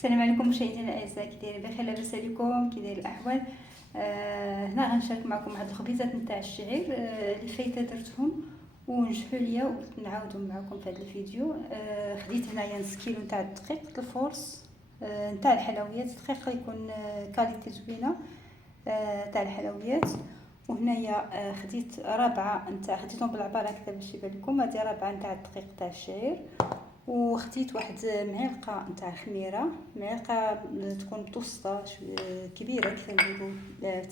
السلام عليكم مشاهدينا الاعزاء، كي دايرين؟ بخير؟ لاباس عليكم؟ كي داير الاحوال؟ هنا غنشارك معكم واحد الخبيزات نتاع الشعير اللي فايته درتهم ونجحوا ليا، وقلت نعاودهم معكم في هذا الفيديو. خديت هنايا نص كيلو نتاع الدقيق الفورس نتاع الحلويات، الدقيق يكون كاليتي زوينه تاع الحلويات. وهنايا خديت ربعه نتاع، خديتهم بالعباره هكذا باش يبان لكم. هذه ربعه نتاع الدقيق تاع الشعير، وخديت واحد معلقه نتاع خميره، معلقه تكون متوسطه كبيره كيف نقولوا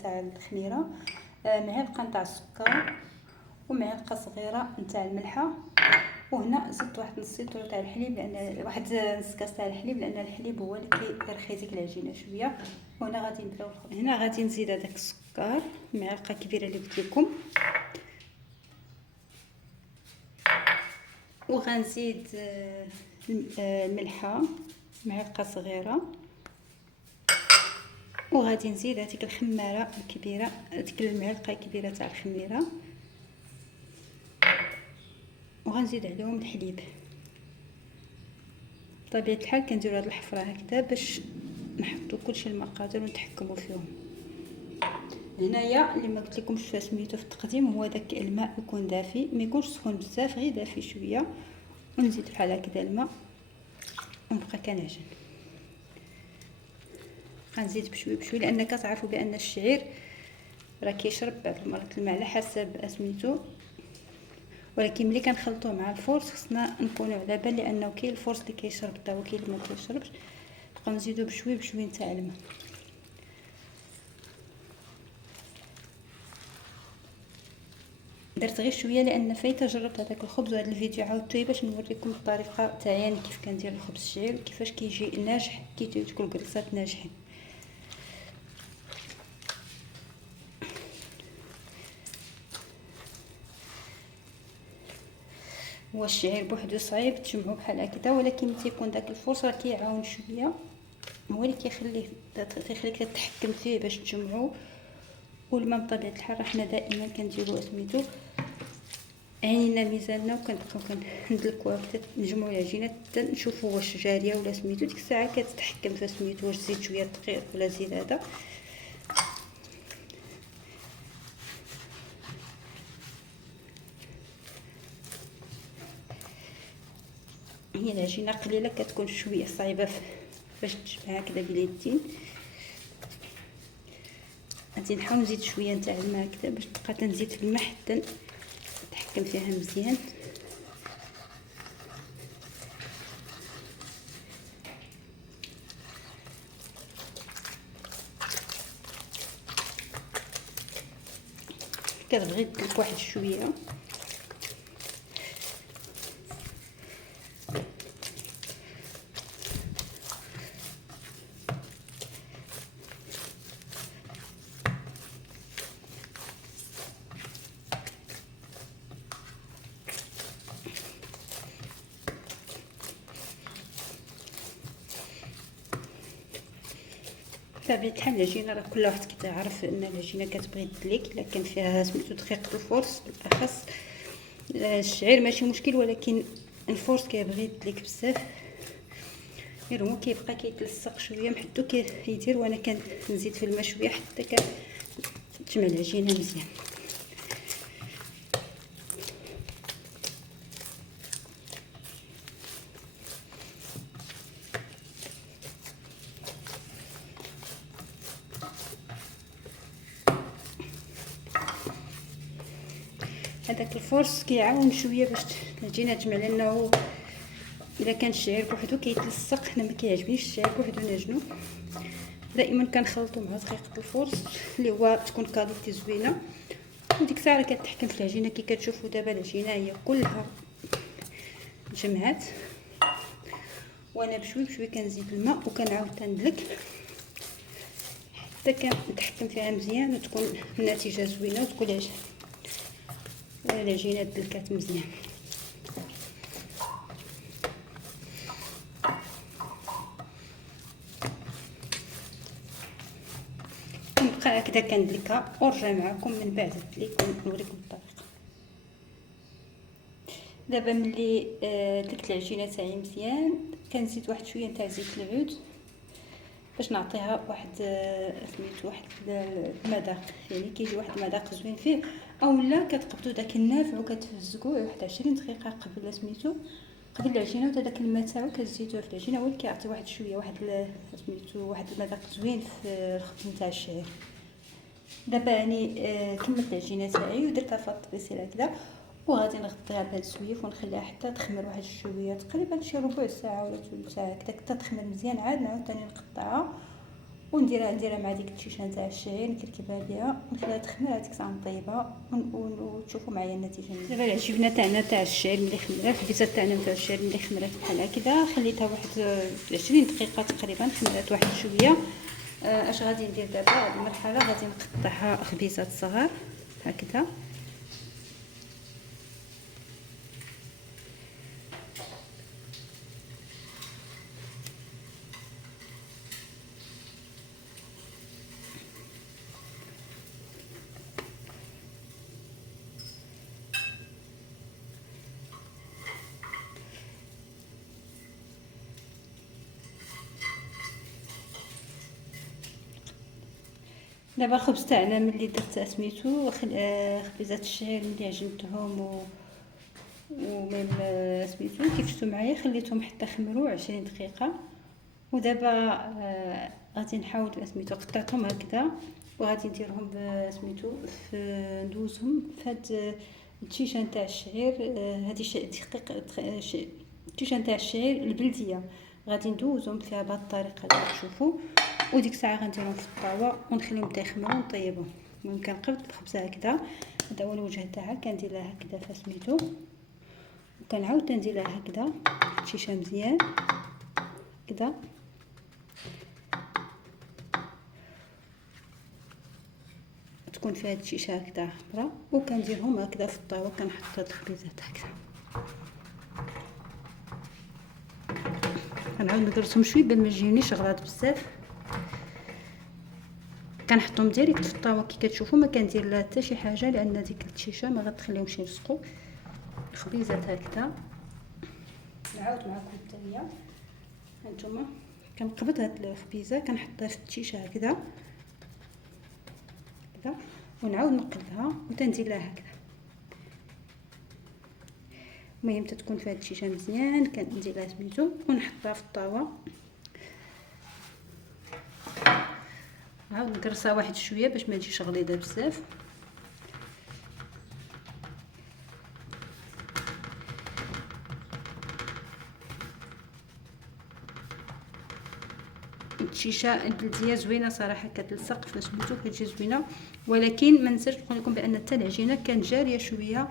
تاع الخميره، معلقه نتاع السكر، ومعلقه صغيره نتاع الملحه. وهنا زدت واحد نص لتر تاع الحليب، لان واحد نص كاس تاع الحليب، لان الحليب هو اللي كيرخي ديك العجينه شويه. وهنا غادي نبداو هنا غادي نزيد هذاك السكر، معلقه كبيره اللي قلت لكم، وغنزيد الملحه معلقه صغيره، وغادي نزيد هذيك الخماره الكبيره، هذيك المعلقه الكبيره تاع الخميره، وغنزيد عليهم الحليب. بطبيعه الحال كنديروا هذه الحفره هكذا باش نحطوا كلشي المقادير ونتحكموا فيهم. هنايا اللي ما قلت لكمش سميتو في التقديم هو داك الماء يكون دافي، ما يكونش سخون بزاف، غير دافي شويه، ونزيد بحال هكذا الماء ونبقى كنعجن. غنزيد بشوي بشوي، لان كتعرفوا بان الشعير راه كيشرب بعض المرات الماء على حسب سميتو، ولكن ملي كنخلطوه مع الفورس خصنا نكونوا على بال، لانه كاين الفورس اللي كيشرب حتى هو، كاين اللي ما كيشربش. نبقاو نزيدو بشوي بشوي نتاع الماء. درت غير شويه لان فايته جربت هذاك الخبز، وهذا الفيديو عاودته باش نوريكم الطريقه تاعي كيف كندير الخبز الشعير وكيفاش كيجي ناجح، كي تكون الكريسات ناجحين. هو الشعير بوحدو صعيب تجمعوه بحال هكذا، ولكن تيكون داك الفرص راه كيعاون شويه، هو اللي كيخليك تتحكم فيه باش تجمعوه. والماء بطبيعه الحال حنا دائما كنديروا سميتو عينينا ميزاننا، وكنبقاو كندلكوها حتى نجمعوا العجينه، حتى نشوفوا واش جاريه ولا سميتو. ديك الساعه كتتحكم في سميتو واش زيد شويه دقيق ولا زيد هذا. هي العجينه قليله كتكون شويه صعيبه باش تجمعها هكذا باليدين. غادي نحاول نزيد شويه نتاع الماء هكذا باش نبقى تنزيد في الماء حتى نتحكم فيها مزيان. كتبغي تدلك واحد شويه، بطبيعه الحال العجينه راه كل واحد كيتعرف ان العجينه كتبغي تدليك، الا كان فيها سميتو دقيق الفورس بالاخص. الشعير ماشي مشكل، ولكن الفورس كيبغي يدليك بزاف، غير هو كيبقى كيتلصق شويه محدو كيدير. وانا كنزيد في الماء شويه حتى كتجمع العجينه مزيان. هذاك الفورس كيعاون شويه باش العجينه تجمع، لانه الا كان الشعير بوحدو كيتلصق، حنا ما كيعجبنيش الشعير بوحدو نعجنو. دائما كنخلطو مع دقيقه الفورس اللي هو تكون كاليتي زوينه، وديك الساعه كتحكم في العجينه. كي كتشوفوا دابا العجينه هي كلها جمعات، وانا بشوي بشوي كنزيد الماء وكنعاود تندلك حتى كنتحكم فيها مزيان، وتكون النتيجه زوينه، وتكون العجينه دلكات مزيان. نبقى هكذا كندلكها ونرجع معكم من بعد الدليك ونوريكم الطريقه. دابا ملي دلكت العجينه تاعي مزيان، كنزيد واحد شويه نتاع زيت العود باش نعطيها واحد سميتو واحد المذاق، يعني كيجي واحد المذاق زوين فيه. اولا كتقبضوا داك النافع وكتفزقوه واحد 20 دقيقه قبل سميتو قبل العجينه، وتا داك الماء تاعو كتزيدوه في العجينه، هو اللي كيعطي واحد شويه واحد سميتو واحد المذاق زوين في الخبز نتاع الشعير. دابا يعني كملت العجينه تاعي ودرتها في الطبيسيل هكذا، وغادي نغطيها بهاد السويف ونخليها حتى تخمر واحد شويه، تقريبا شي ربع ساعه ولا ثلث ساعه هكذا حتى تخمر مزيان. عاد نعاود ثاني نقطعها ونديرها مع ديك الشيشه نتاع الشعير، نكركبها ليها ونخليها تخمر هذيك الساعه نطيبها وتشوفوا معايا النتيجه. دابا العجينه تاعنا تاع الشعير ملي خمرات، الخبيزه تاعنا تاع الشعير ملي خمرات بحال هكذا، خليتها واحد 20 دقيقه تقريبا، خمرات واحد شويه. اش غادي ندير دابا؟ هذه المرحله غادي نقطعها خبيزات صغار هكذا. دابا الخبز تاعنا ملي درت سميتو خبيزات الشعير ملي عجنتهم ومن سميتو كيف شفتوا معايا خليتهم حتى خمروا 20 دقيقه. ودابا غادي نحاول سميتو قطعتهم هكذا وغادي نديرهم سميتو ندوزهم في هاد الشيشه نتاع الشعير. هذه الشيشه نتاع الشعير البلديه غادي ندوزهم فيها بهذه الطريقه اللي تشوفوا، وديك الساعه غنديرهم في الطاوه ونخليهم يخمروا ونطيبهم. ممكن نقبض الخبزه هكذا، هذا هو الوجه تاعها، كندير لها هكذا فسميتو وكنعاود ندير لها هكذا الشيشه مزيان كذا، تكون فيها هاد الشيشه هكذا حمراء، وكنديرهم هكذا في الطاوه. كنحط هاد الخبيزات هكذا، كنعاود نقرصهم شويه باش ما يجيونيش غلاط بزاف. كنحطهم ديريكت في الطاوه كي كتشوفوا، ما كندير لها حتى شي حاجه لان ديك الشيشه ما غتخليهمش يلصقوا. الخبيزات هكذا نعاود معكم الثانيه. هانتوما كنقبض هاد الخبيزه كنحطها في الشيشه هكذا كذا، ونعاود نقلبها وتندير لها هكذا. المهم تكون في هاد الشيشه مزيان، كندير لها سميتو ونحطها في الطاوه. نعاود نقرصها واحد شويه باش ما تجيش غليظه بزاف. الشيشه البلديه زوينه صراحه، كتلصق في سميتو كتجي زوينه، ولكن ما نسيتش نقول لكم بان حتى العجينه كانت جاريه شويه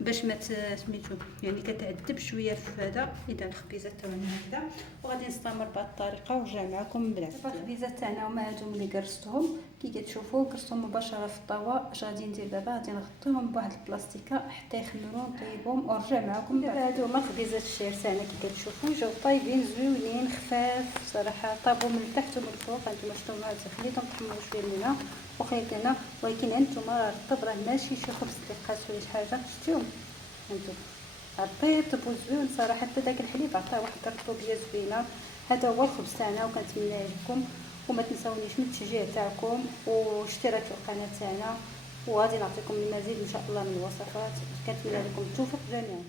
باش ما سميتو يعني كتعذب شويه في هذا. اذا الخبيزات تاعنا هكذا، وغادي نستمر بهذه الطريقه ونرجع معكم من بعد. الخبيزات تاعنا هما هادو اللي قرصتهم كي كتشوفوا، قرصتهم مباشره في الطاوه. اش غادي ندير دابا؟ غادي نغطيهم بواحد البلاستيكه حتى يخمروا نطيبهم ونرجع معكم بعد. هادو هما خبيزات الشعير تاعنا كي كتشوفوا، جاو طايبين زوينين خفاف صراحه، طابوا من التحت ومن الفوق. هانتوما شفتوا هاد خليتهم تحمروا شويه لينا وخليت لنا، ولكن هانتوما راه الطب راه ماشي شي خبز اللي قاس ولا شي حاجه. شفتوا هانتوما الطيب وزوين صراحه، حتى داك الحليب عطاه واحد الرطوبيه زوينه. هذا هو الخبز تاعنا، وكنتمنى يعجبكم، وما تنساونيش من التشجيع تاعكم واشتراك في القناه تاعنا، وغادي نعطيكم المزيد ان شاء الله من الوصفات. كنتمنى لكم التوفيق جميعا.